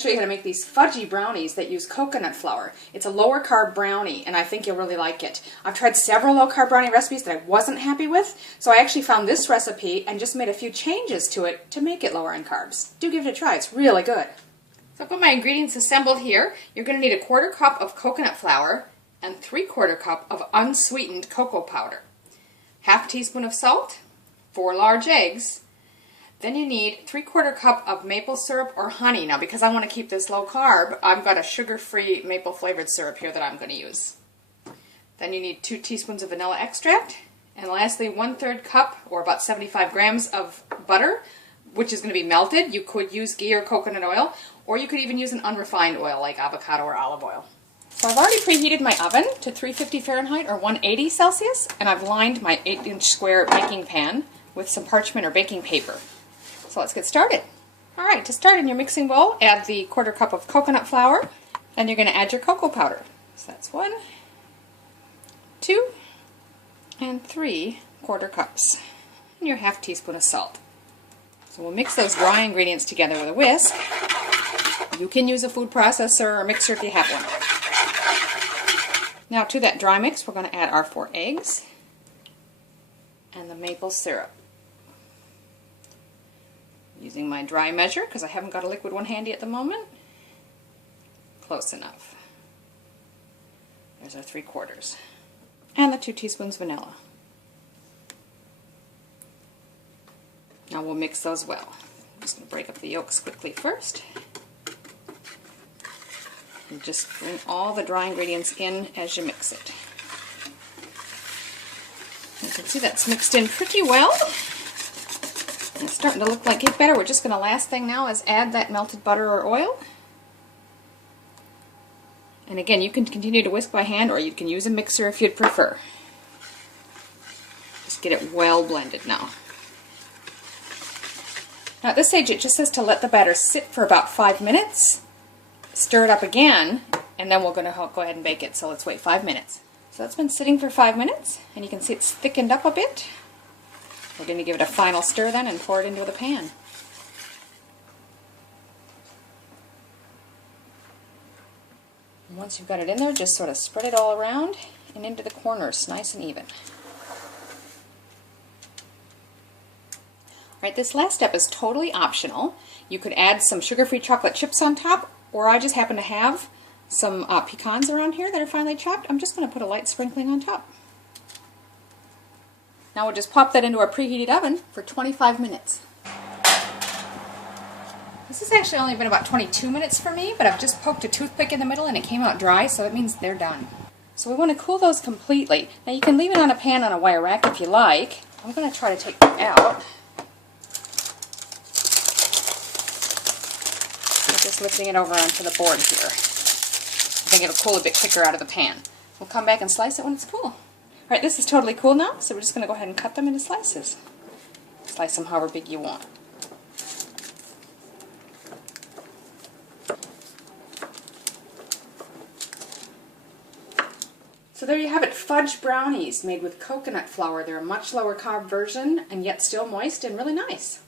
to show you how to make these fudgy brownies that use coconut flour. It's a lower carb brownie, and I think you'll really like it. I've tried several low carb brownie recipes that I wasn't happy with, so I actually found this recipe and just made a few changes to it to make it lower in carbs. Do give it a try, it's really good. So I've got my ingredients assembled here. You're going to need 1/4 cup of coconut flour and 3/4 cup of unsweetened cocoa powder. 1/2 teaspoon of salt, 4 large eggs. Then you need 3/4 cup of maple syrup or honey. Now because I want to keep this low carb, I've got a sugar-free maple flavored syrup here that I'm going to use. Then you need 2 teaspoons of vanilla extract. And lastly, 1/3 cup, or about 75 grams of butter, which is going to be melted. You could use ghee or coconut oil, or you could even use an unrefined oil like avocado or olive oil. So I've already preheated my oven to 350 Fahrenheit or 180 Celsius, and I've lined my 8-inch square baking pan with some parchment or baking paper. So let's get started. Alright, to start in your mixing bowl, add the 1/4 cup of coconut flour, and you're going to add your cocoa powder. So that's 1, 2, and 3/4 cups. And your 1/2 teaspoon of salt. So we'll mix those dry ingredients together with a whisk. You can use a food processor or mixer if you have one. Now to that dry mix, we're going to add our 4 eggs and the maple syrup. Using my dry measure, because I haven't got a liquid one handy at the moment. Close enough. There's our 3/4. And the 2 teaspoons vanilla. Now we'll mix those well. I'm just going to break up the yolks quickly first. And just bring all the dry ingredients in as you mix it. You can see that's mixed in pretty well. And it's starting to look like it better. We're just going to, last thing now is add that melted butter or oil. And again, you can continue to whisk by hand, or you can use a mixer if you'd prefer. Just get it well blended now. Now at this stage it just says to let the batter sit for about 5 minutes. Stir it up again, and then we're going to go ahead and bake it. So let's wait 5 minutes. So it's been sitting for 5 minutes, and you can see it's thickened up a bit. We're going to give it a final stir then and pour it into the pan. And once you've got it in there, just sort of spread it all around and into the corners, nice and even. Alright, this last step is totally optional. You could add some sugar-free chocolate chips on top, or I just happen to have some pecans around here that are finely chopped. I'm just going to put a light sprinkling on top. Now we'll just pop that into our preheated oven for 25 minutes. This has actually only been about 22 minutes for me, but I've just poked a toothpick in the middle and it came out dry, so that means they're done. So we want to cool those completely. Now you can leave it on a pan on a wire rack if you like. I'm going to try to take them out. Just lifting it over onto the board here. I think it'll cool a bit quicker out of the pan. We'll come back and slice it when it's cool. Alright, this is totally cool now, so we're just going to go ahead and cut them into slices. Slice them however big you want. So there you have it, fudge brownies made with coconut flour. They're a much lower carb version and yet still moist and really nice.